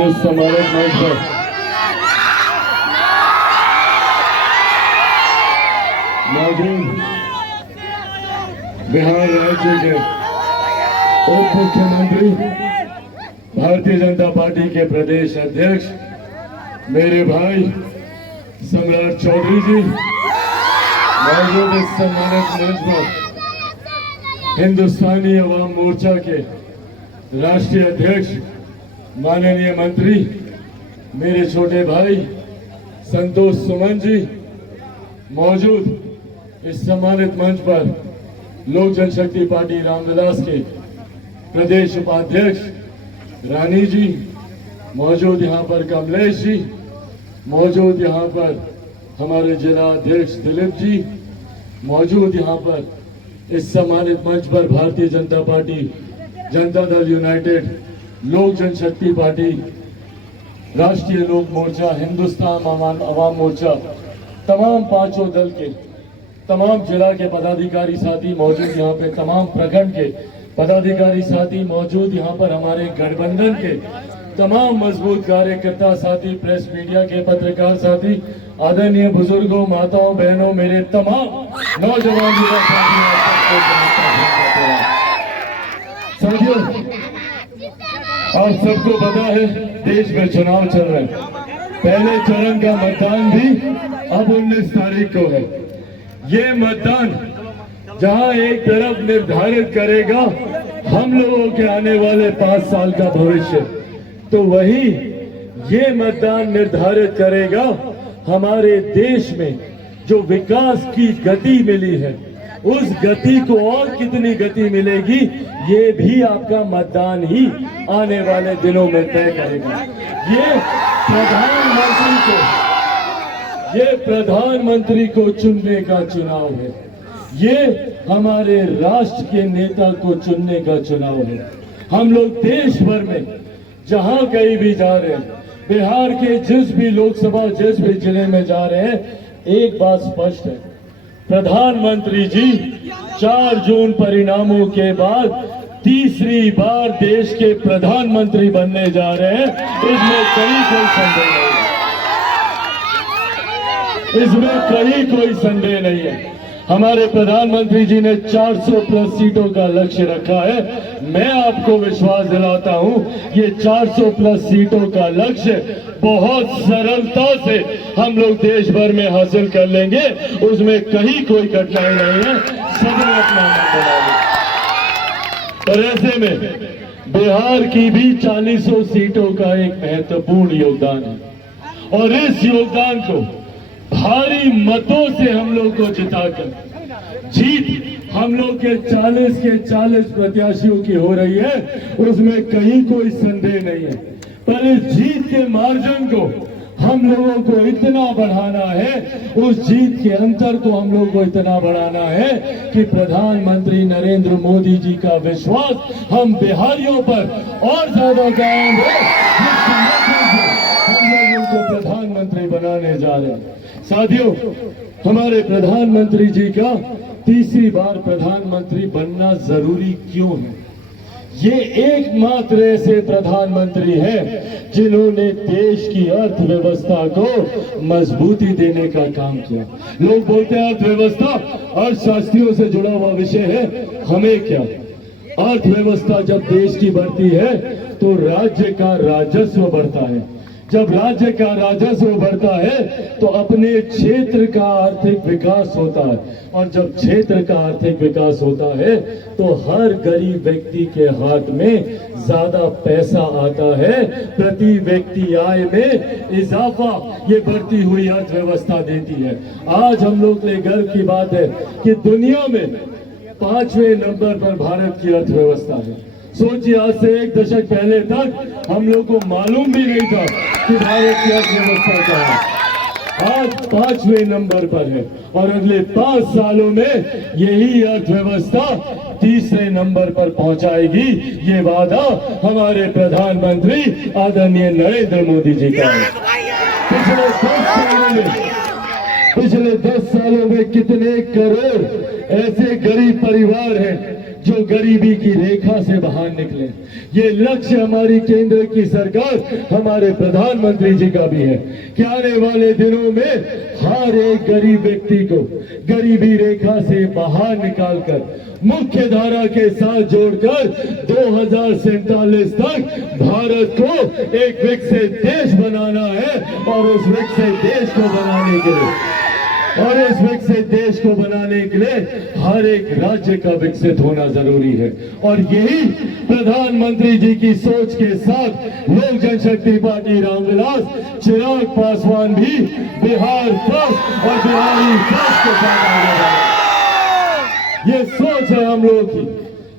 इस समारोह मंच पर मौजूद बिहार राज्य के उप मुख्यमंत्री, भारतीय जनता पार्टी के प्रदेश अध्यक्ष मेरे भाई सम्राट चौधरी जी, मौजूद इस सम्मानित मंच पर हिंदुस्तानी अवाम मोर्चा के राष्ट्रीय अध्यक्ष माननीय मंत्री मेरे छोटे भाई संतोष सुमन जी, मौजूद इस सम्मानित मंच पर लोक जनशक्ति पार्टी रामविलास के प्रदेश उपाध्यक्ष रानी जी, मौजूद यहाँ पर कमलेश जी, मौजूद यहाँ पर हमारे जिला अध्यक्ष दिलीप जी, मौजूद यहाँ पर इस सम्मानित मंच पर भारतीय जनता पार्टी, जनता दल यूनाइटेड, लोक जनशक्ति पार्टी, राष्ट्रीय लोक मोर्चा, हिंदुस्तान अवाम मोर्चा, तमाम पांचों दल के तमाम जिला के पदाधिकारी साथी मौजूद यहाँ पे, तमाम प्रखंड के पदाधिकारी साथी मौजूद यहाँ पर, हमारे गठबंधन के तमाम मजबूत कार्यकर्ता साथी, प्रेस मीडिया के पत्रकार साथी, आदरणीय बुजुर्गों, माताओं, बहनों, मेरे तमाम नौजवान युवा साथियों, आप सबको पता है देश में चुनाव चल रहे हैं। पहले चरण का मतदान भी अब 19 तारीख को है। ये मतदान जहां एक तरफ निर्धारित करेगा हम लोगों के आने वाले 5 साल का भविष्य, तो वही ये मतदान निर्धारित करेगा हमारे देश में जो विकास की गति मिली है, उस गति को और कितनी गति मिलेगी, ये भी आपका मतदान ही आने वाले दिनों में तय करेगा। ये प्रधानमंत्री को चुनने का चुनाव है, ये हमारे राष्ट्र के नेता को चुनने का चुनाव है। हम लोग देश भर में जहां कहीं भी जा रहे हैं, बिहार के जिस भी लोकसभा, जिस भी जिले में जा रहे हैं, एक बात स्पष्ट है, प्रधानमंत्री जी 4 जून परिणामों के बाद तीसरी बार देश के प्रधानमंत्री बनने जा रहे हैं। इसमें कहीं कोई संदेह नहीं है, इसमें कहीं कोई संदेह नहीं है। हमारे प्रधानमंत्री जी ने 400 प्लस सीटों का लक्ष्य रखा है। मैं आपको विश्वास दिलाता हूं, ये 400 प्लस सीटों का लक्ष्य बहुत सरलता से हम लोग देश भर में हासिल कर लेंगे, उसमें कहीं कोई कठिनाई नहीं है। सबने अपना मन बना लिया। और ऐसे में बिहार की भी 400 सीटों का एक महत्वपूर्ण योगदान है, और इस योगदान को भारी मतों से हम लोग को जिताकर जीत हम लोग के 40 प्रत्याशियों की हो रही है, उसमें कहीं कोई संदेह नहीं है। पर इस जीत के मार्जिन को हम लोगों को इतना बढ़ाना है, उस जीत के अंतर को हम लोगों को इतना बढ़ाना है कि प्रधानमंत्री नरेंद्र मोदी जी का विश्वास हम बिहारियों पर और ज्यादा कायम है। हम लोग उनको प्रधानमंत्री बनाने जा रहे हैं। साथियों, हमारे प्रधानमंत्री जी का तीसरी बार प्रधानमंत्री बनना जरूरी क्यों है? ये एकमात्र ऐसे प्रधानमंत्री हैं जिन्होंने देश की अर्थव्यवस्था को मजबूती देने का काम किया। लोग बोलते हैं अर्थव्यवस्था अर्थशास्त्रियों से जुड़ा हुआ विषय है, हमें क्या? अर्थव्यवस्था जब देश की बढ़ती है तो राज्य का राजस्व बढ़ता है। जब राज्य का राजस्व बढ़ता है तो अपने क्षेत्र का आर्थिक विकास होता है, और जब क्षेत्र का आर्थिक विकास होता है तो हर गरीब व्यक्ति के हाथ में ज्यादा पैसा आता है, प्रति व्यक्ति आय में इजाफा ये बढ़ती हुई अर्थव्यवस्था देती है। आज हम लोग के लिए गर्व की बात है कि दुनिया में 5वें नंबर पर भारत की अर्थव्यवस्था है। सोचिए, आज से 1 दशक पहले तक हम लोग को मालूम भी नहीं था कि भारत की अर्थव्यवस्था क्या है। आज 5वें नंबर पर है, और अगले 5 सालों में यही अर्थव्यवस्था तीसरे नंबर पर पहुंचाएगी। ये वादा हमारे प्रधानमंत्री आदरणीय नरेंद्र मोदी जी का है। पिछले 10 सालों में कितने करोड़ ऐसे गरीब परिवार हैं जो गरीबी की रेखा से बाहर निकले। ये लक्ष्य हमारी केंद्र की सरकार, हमारे प्रधानमंत्री जी का भी है कि आने वाले दिनों में हर एक गरीब व्यक्ति को गरीबी रेखा से बाहर निकालकर मुख्य धारा के साथ जोड़कर 2047 तक भारत को एक विकसित देश बनाना है। और उस विकसित देश को बनाने के लिए हर एक राज्य का विकसित होना जरूरी है। और यही प्रधानमंत्री जी की सोच के साथ लोक जनशक्ति पार्टी रामविलास चिराग पासवान भी बिहार फर्स्ट और बिहारी फर्स्ट के साथ आगे बढ़ा। ये सोच है हम लोगों की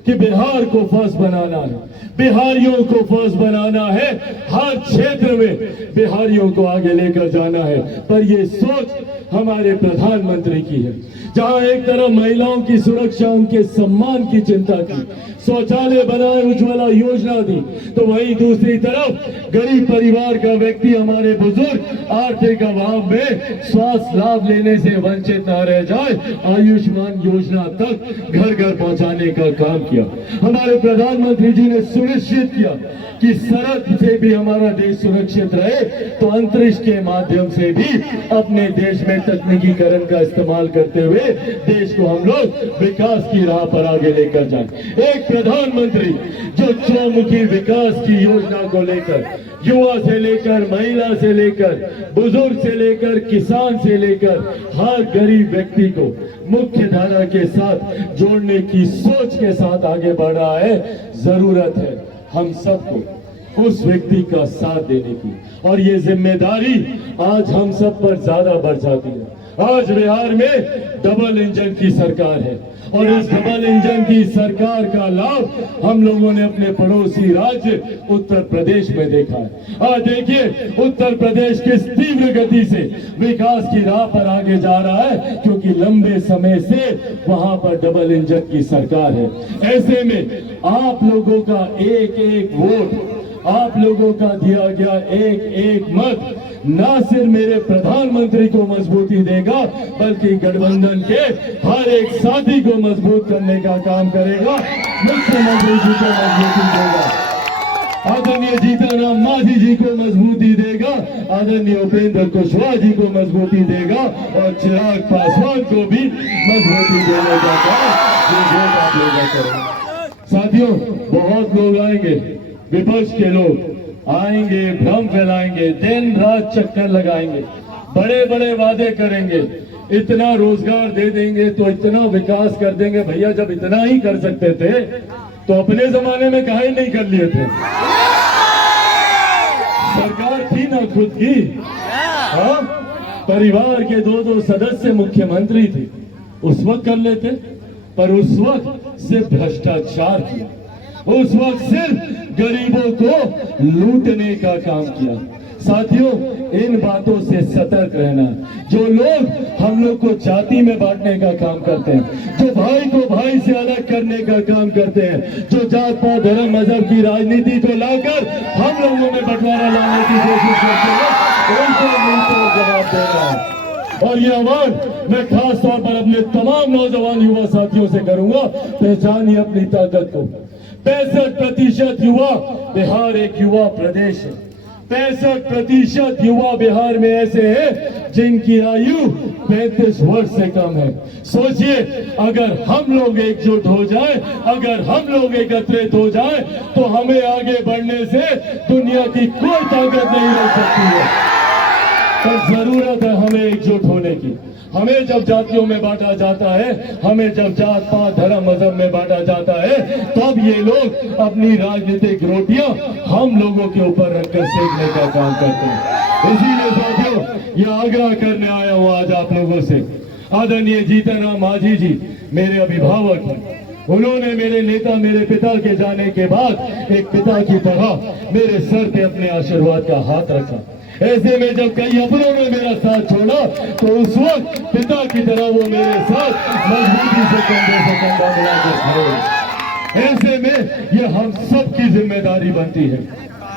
कि बिहार को फर्स्ट बनाना है, बिहारियों को फर्स्ट बनाना है, हर क्षेत्र में बिहारियों को आगे लेकर जाना है। पर ये सोच हमारे प्रधानमंत्री की है। जहां एक तरफ महिलाओं की सुरक्षा, उनके सम्मान की चिंता की, शौचालय बनाए, उज्ज्वला योजना दी, तो वहीं दूसरी तरफ गरीब परिवार का व्यक्ति, हमारे बुजुर्ग आर्थिक अभाव में स्वास्थ्य लाभ लेने से वंचित न रह जाए, आयुष्मान योजना तक घर घर पहुंचाने का काम किया। हमारे प्रधानमंत्री जी ने सुनिश्चित किया कि सरहद से भी हमारा देश सुरक्षित रहे, तो अंतरिक्ष के माध्यम से भी अपने देश में तकनीकीकरण का इस्तेमाल करते हुए देश को हम लोग विकास की राह पर आगे लेकर जाएं। एक प्रधानमंत्री जो चौमुखी विकास की योजना को लेकर युवा से लेकर, महिला से लेकर, बुजुर्ग से लेकर, किसान से लेकर हर गरीब व्यक्ति को मुख्य धारा के साथ जोड़ने की सोच के साथ आगे बढ़ रहा है। जरूरत है हम सबको उस व्यक्ति का साथ देने की, और ये जिम्मेदारी आज हम सब पर ज्यादा बढ़ जाती है। आज बिहार में डबल इंजन की सरकार है, और इस डबल इंजन की सरकार का लाभ हम लोगों ने अपने पड़ोसी राज्य उत्तर प्रदेश में देखा है। आज देखिए उत्तर प्रदेश किस तीव्र गति से विकास की राह पर आगे जा रहा है, क्योंकि लंबे समय से वहां पर डबल इंजन की सरकार है। ऐसे में आप लोगों का एक एक वोट, आप लोगों का दिया गया एक एक मत ना सिर्फ मेरे प्रधानमंत्री को मजबूती देगा, बल्कि गठबंधन के हर एक साथी को मजबूत करने का काम करेगा, मुख्यमंत्री जी को मजबूती देगा, आदरणीय जीतन राम मांझी जी को मजबूती देगा, आदरणीय उपेंद्र कुशवाहा जी को मजबूती देगा, और चिराग पासवान को भी मजबूती देने का काम आप लोग करेंगे। साथियों, बहुत लोग आएंगे, विपक्ष के लोग आएंगे, भ्रम फैलाएंगे, दिन रात चक्कर लगाएंगे, बड़े बड़े वादे करेंगे, इतना रोजगार दे देंगे, तो इतना विकास कर देंगे। भैया जब इतना ही कर सकते थे तो अपने जमाने में काहे नहीं कर लिए थे? सरकार थी ना खुद की, हाँ, परिवार के दो सदस्य मुख्यमंत्री थे, उस वक्त कर लेते। पर उस वक्त सिर्फ भ्रष्टाचार किया, उस वक्त सिर्फ गरीबों को लूटने का काम किया। साथियों, इन बातों से सतर्क रहना। जो लोग हम लोग को जाति में बांटने का काम करते हैं, जो भाई को भाई से अलग करने का काम करते हैं, जो जात पात धर्म मजहब की राजनीति को लाकर हम लोगों में बंटवारा लाने की कोशिश करते हैं, उनको मिलकर जवाब देना है। और ये आह्वान मैं खास तौर पर अपने तमाम नौजवान युवा साथियों से करूंगा, पहचानिए अपनी ताकत को। 65% युवा, बिहार एक युवा प्रदेश है। 65% युवा बिहार में ऐसे हैं जिनकी आयु 35 वर्ष से कम है। सोचिए, अगर हम लोग एकजुट हो जाएं, अगर हम लोग एकत्रित हो जाएं, तो हमें आगे बढ़ने से दुनिया की कोई ताकत नहीं रोक सकती है। पर जरूरत है हमें एकजुट होने की। हमें जब जातियों में बांटा जाता है, हमें जब जात पात धर्म मजहब में बांटा जाता है, तब ये लोग अपनी राजनीतिक रोटियां हम लोगों के ऊपर रखकर सेकने का काम करते हैं। इसीलिए साथियों, ये आग्रह करने आया हूं आज आप लोगों से। आदरणीय जीतन राम मांझी जी मेरे अभिभावक हैं। उन्होंने, मेरे नेता, मेरे पिता के जाने के बाद एक पिता की तरह मेरे सर पे अपने आशीर्वाद का हाथ रखा। ऐसे में जब कई अपनों ने मेरा साथ छोड़ा, तो उस वक्त पिता की तरह वो मेरे साथ मजबूती से कंधा मिलाकर खड़े। ऐसे में ये हम सब की जिम्मेदारी बनती है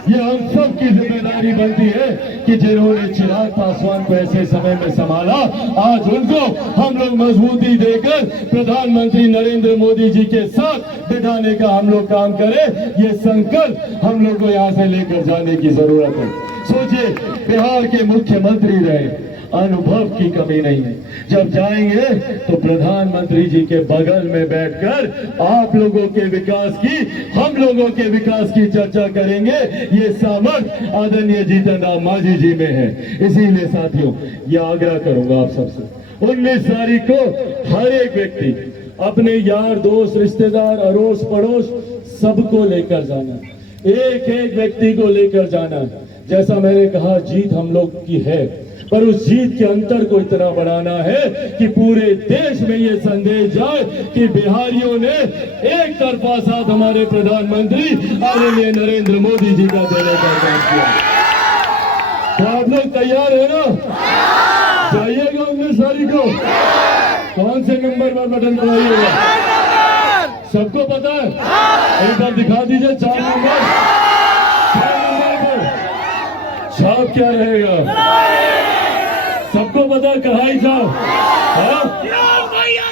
ये हम सब की जिम्मेदारी बनती है कि जिन्होंने चिराग पासवान को ऐसे समय में संभाला, आज उनको हम लोग मजबूती देकर प्रधानमंत्री नरेंद्र मोदी जी के साथ बिठाने का हम लोग काम करें। ये संकल्प हम लोग को यहाँ से लेकर जाने की जरूरत है। सोचिए, बिहार के मुख्यमंत्री रहे, अनुभव की कमी नहीं है। जब जाएंगे तो प्रधानमंत्री जी के बगल में बैठकर आप लोगों के विकास की, हम लोगों के विकास की चर्चा करेंगे। ये सामर्थ्य आदरणीय जीतन राम मांझी जी में है। इसीलिए साथियों, ये आग्रह करूंगा आप सबसे, 19 तारीख को हर एक व्यक्ति अपने यार दोस्त रिश्तेदार अड़ोस पड़ोस सबको लेकर जाना, एक एक व्यक्ति को लेकर जाना। जैसा मैंने कहा, जीत हम लोग की है, पर उस जीत के अंतर को इतना बढ़ाना है कि पूरे देश में ये संदेश जाए कि बिहारियों ने एक तरफा साथ हमारे प्रधानमंत्री आदरणीय नरेंद्र मोदी जी का देने का काम किया। तो आप लोग तैयार है ना? जाइएगा 19 तारीख को। कौन से नंबर पर बटन दबाइएगा? सबको पता है? एक बार दिखा दीजिए 4 नंबर। 4 नंबर पर छाप क्या रहेगा? सबको पता, कढ़ाई साहब।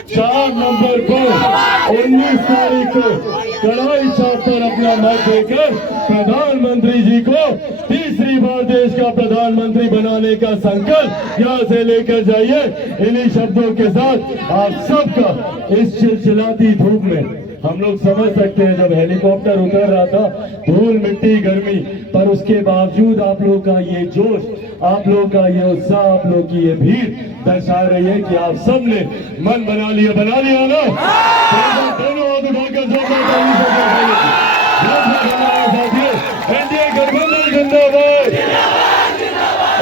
4 नंबर को 19 तारीख को कढ़ाई साहब पर अपना मत देकर प्रधानमंत्री जी को तीसरी बार देश का प्रधानमंत्री बनाने का संकल्प यहाँ से लेकर जाइए। इन्हीं शब्दों के साथ आप सबका इस चिलचिलाती धूप में, हम लोग समझ सकते हैं जब हेलीकॉप्टर उतर रहा था, धूल मिट्टी गर्मी, पर उसके बावजूद आप लोगों का ये जोश, आप लोगों का ये उत्साह, आप लोगों की ये भीड़ दर्शा रही है कि आप सब ने मन बना लिया ना? दोनों हाथ उठाकर जोरदार ताली से साथियों, एनडीए गठबंधन जिंदाबाद,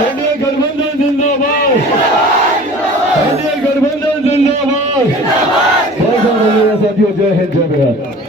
एनडीए गठबंधन जिंदाबाद, एनडीए गठबंधन जिंदाबाद। बहुत बहुत धन्यवाद साथियों। जय हिंद, जय बिहार।